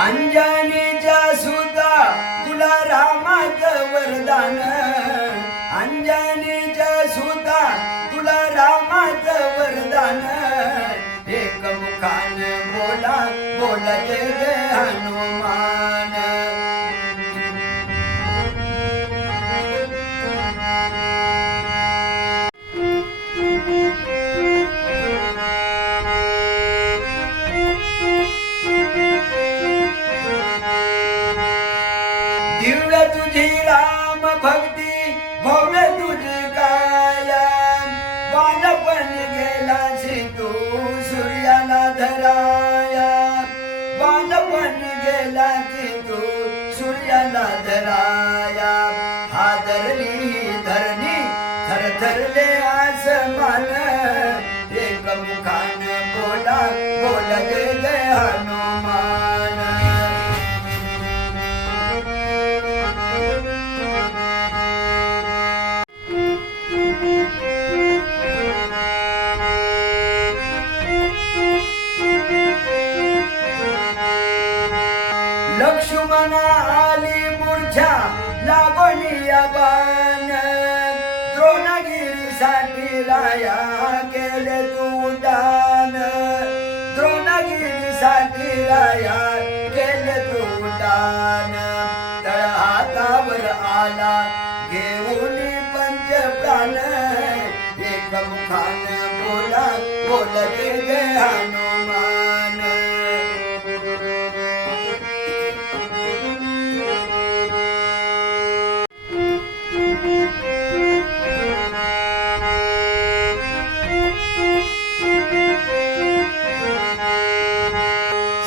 अंजनीच्या सुता तुला रामाचं वरदान, अंजनीच्या सुता तुला रामाचं वरदान, एक मुखान बोला बोल जय जय हनुमान. दिव्य तुझी राम भक्ती भव्य तुझी काया, बालपण गेला तू सूर्याला धराया, बालपण गेला तू सूर्याला धराया. हादरली धरणी थरथरले आसमान, एक मुखान बोला बोल जय जय हनुमान. लक्ष्मण आली मूर्छा लागोनिया बाण, द्रोणगिरीसाठी राया केले तू दान, द्रोणगिरीसाठी राया केले तू दान. तळ हातावर आला घेऊन पंच प्राण, एक मुखान बोला बोल जय जय हनुमान.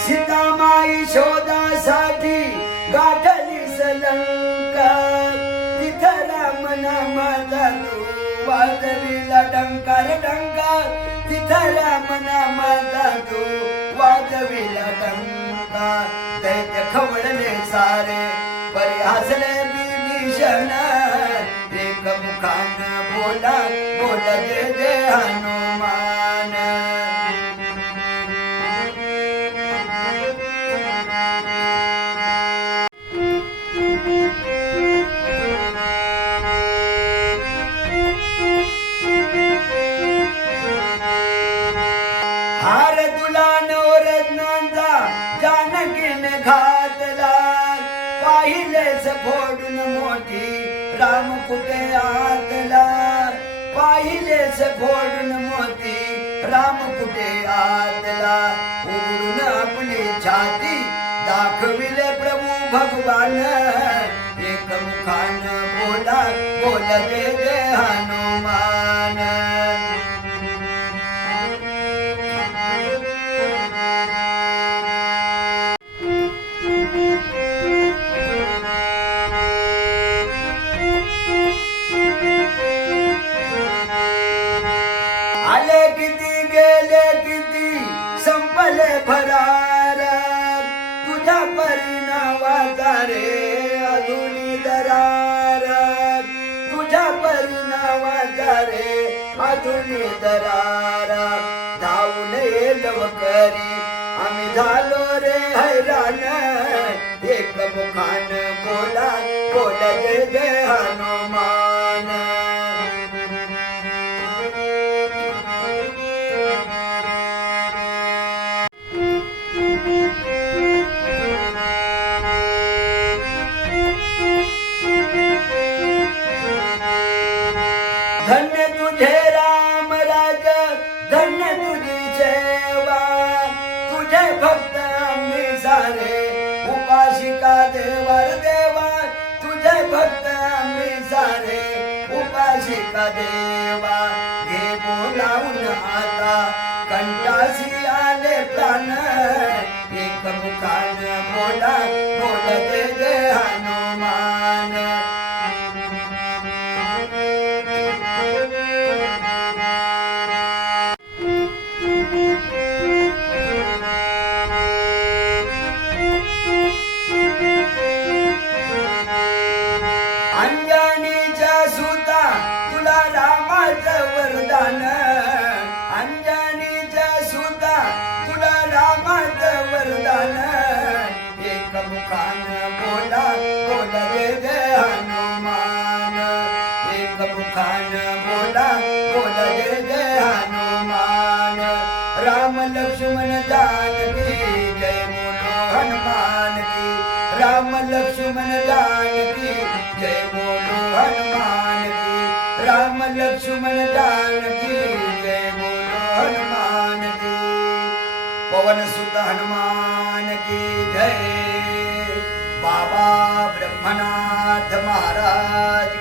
सीतामाई शोधासाठी गाठली लंका, तिथं राम नामाचा तू वाजविला डंका रे डंका, तिथं राम नामाचा तू वाजविला डंका. दैत्य खवळले सारे परी हसले विभीषण, एक मुखान बोला बोल जय जय हनुमान. हार तुला नवरत्नांचा जानकीने घातला, पाहिलेच फोडून मोठी राम कुठे आतला, पाहिलेच फोडून मोठी राम कुठे आतला. उडून आपली छाती दाखविले प्रभू भगवान, एक मुखान बोला बोल जय जय हनुमान. आले किती गेले किती संपले भरार, तुझ्या परिणावाचा रे अजूनी दरार, तुझ्या परिणावाचा रे अजूनी दरार. धावून ये लवकरी आम्ही झालो रे हैराण, एक मुखान बोला बोल जय जय हनुमान. धन्य तुझे राम राज धन्य तुझी सेवा, तुझे भक्त आम्ही सारे उपासिका देवर देवा, तुझे भक्त आम्ही सारे उपासिका देवा. घे बोलावून आता कंटासी आले प्राण, एक मुखान बोला बोल जय जय हनुमान. अंजनीच्या सुता तुला रामाचं मुखान बोला बोला जय जय हनुमान एक मुखान बोला बोला जय जय हनुमान राम लक्ष्मण जानकी जय बोलो हनुमान की राम लक्ष्मण जानकी जय बोलो हनुमान की राम लक्ष्मण जानकी जय बोलो हनुमान की पवन सुत हनुमान की जय बाबा ब्रह्मनाथ महाराज